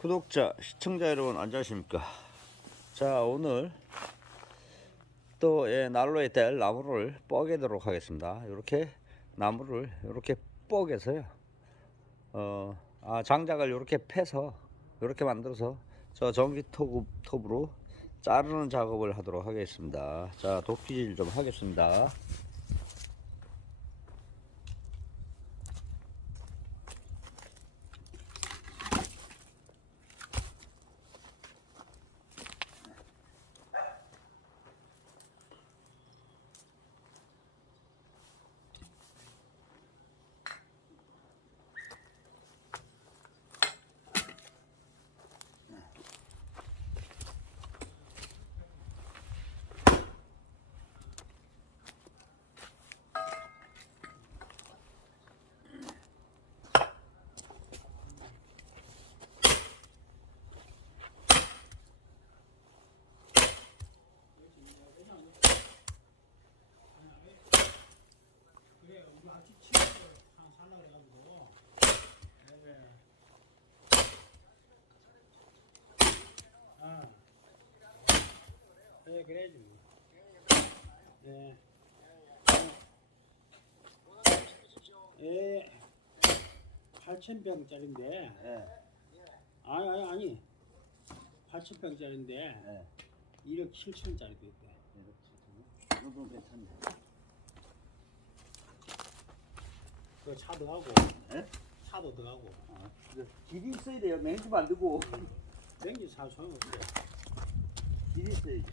구독자, 시청자 여러분 안녕하십니까. 자, 오늘 또 난로에 뗄 나무를 뻐개도록 하겠습니다. 이렇게 나무를 이렇게 뻐개서요. 장작을 이렇게 패서 이렇게 만들어서 저 전기 톱으로 자르는 작업을 하도록 하겠습니다. 자, 도끼질 좀 하겠습니다. 네, 그래야지. 네. 예. 8,000병짜리인데. 네. 아니. 8,000병짜리인데. 네. 1억 7천짜리도 있대. 이거 괜찮네. 그 차도 하고. 네? 차도 들어가고. 길이 있어야 돼요. 맹주만 안 되고. 맹기 사 소용없어. 길이 있어야지.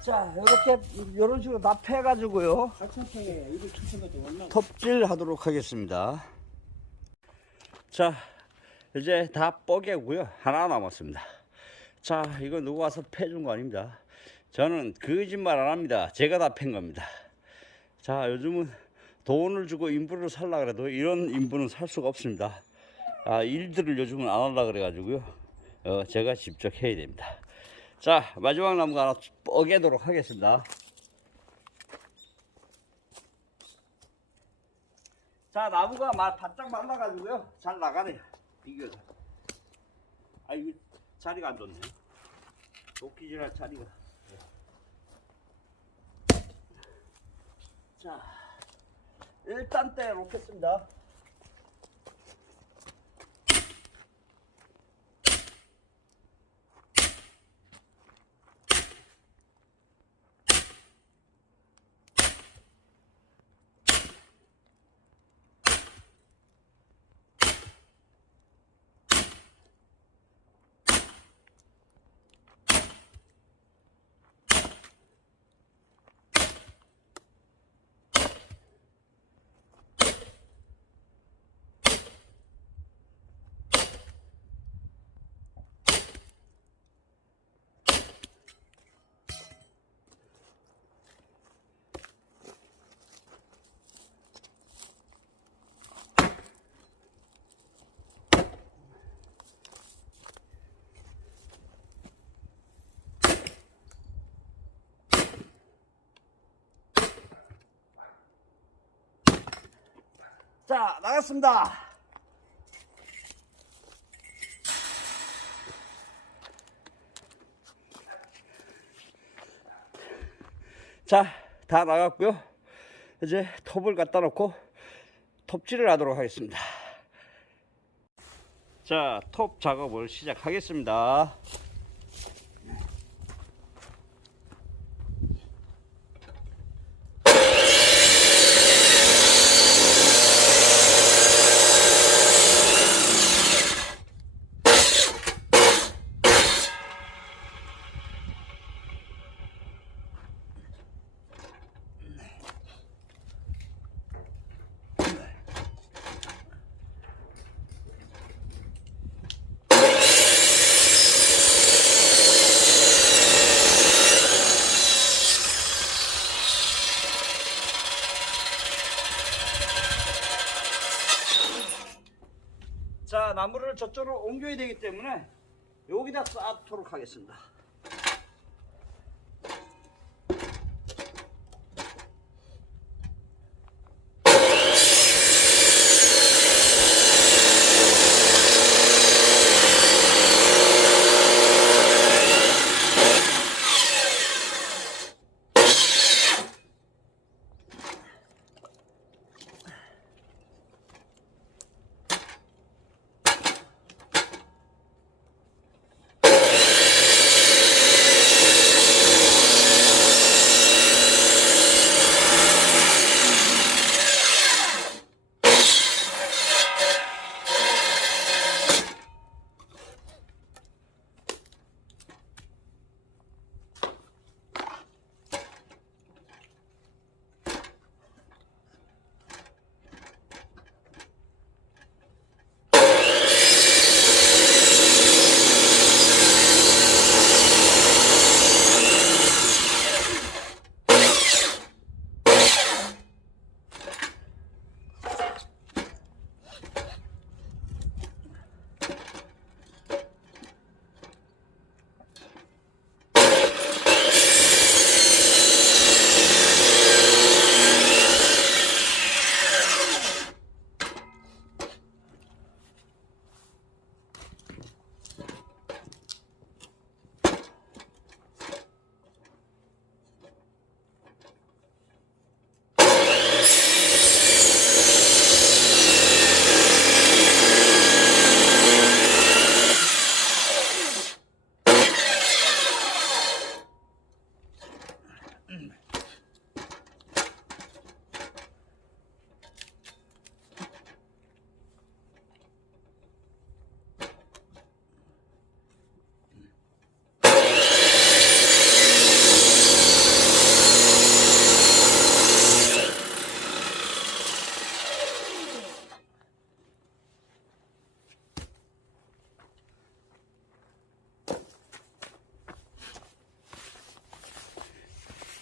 자, 이렇게 이런 식으로 다 패가지고요. 8,000평에 1억 7천까지 얼마? 톱질 하도록 하겠습니다. 자, 이제 다 뻐개고요. 하나 남았습니다. 자, 이거 누구 와서 패준 거 아닙니다. 저는 거짓말 안 합니다. 제가 다 팬 겁니다. 자, 요즘은 돈을 주고 인부를 살라 그래도 이런 인부는 살 수가 없습니다. 일들을 요즘은 안 하려 그래가지고요. 제가 직접 해야 됩니다. 자, 마지막 나무가 하나 뻐개도록 하겠습니다. 자, 나무가 바짝 말라가지고요. 잘 나가네요. 비교해서. 이거 자리가 안 좋네. 도끼질할 자리가. 자, 일단 떼 놓겠습니다. 자, 나갔습니다. 자, 다 나갔고요. 이제 톱을 갖다 놓고 톱질을 하도록 하겠습니다. 자, 톱 작업을 시작하겠습니다. 자, 나무를 저쪽으로 옮겨야 되기 때문에 여기다 쌓도록 하겠습니다.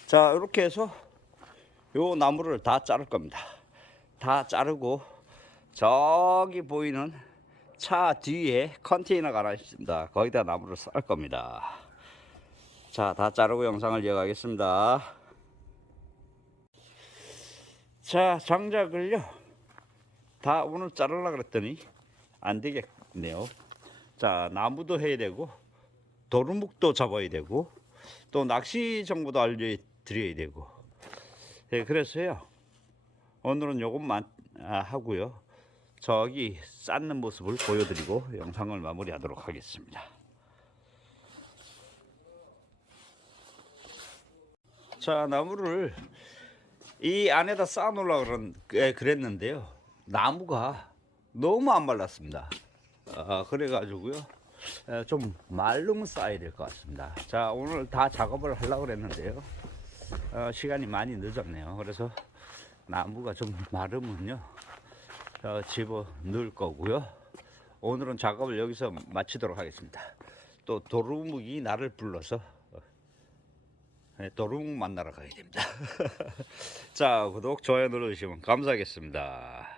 자, 이렇게 해서 요 나무를 다 자를 겁니다. 다 자르고 저기 보이는 차 뒤에 컨테이너가 하나 있습니다. 거기다 나무를 쌀 겁니다. 자, 다 자르고 영상을 이어가겠습니다. 자, 장작을요 다 오늘 자르려고 그랬더니 안 되겠네요. 자, 나무도 해야 되고 도루묵도 잡아야 되고 또 낚시 정보도 알려드려야 되고, 네, 그래서요 오늘은 요것만 하고요 저기 쌓는 모습을 보여드리고 영상을 마무리하도록 하겠습니다. 자, 나무를 이 안에다 쌓아 놓으려고 그랬는데요 나무가 너무 안 말랐습니다. 그래가지고요 좀 마르면 쌓아야 될 것 같습니다. 자, 오늘 다 작업을 하려고 그랬는데요 시간이 많이 늦었네요. 그래서 나무가 좀 마르면요 집어 넣을 거고요. 오늘은 작업을 여기서 마치도록 하겠습니다. 또 도루묵이 나를 불러서 도루묵 만나러 가야 됩니다. 자, 구독, 좋아요 눌러주시면 감사하겠습니다.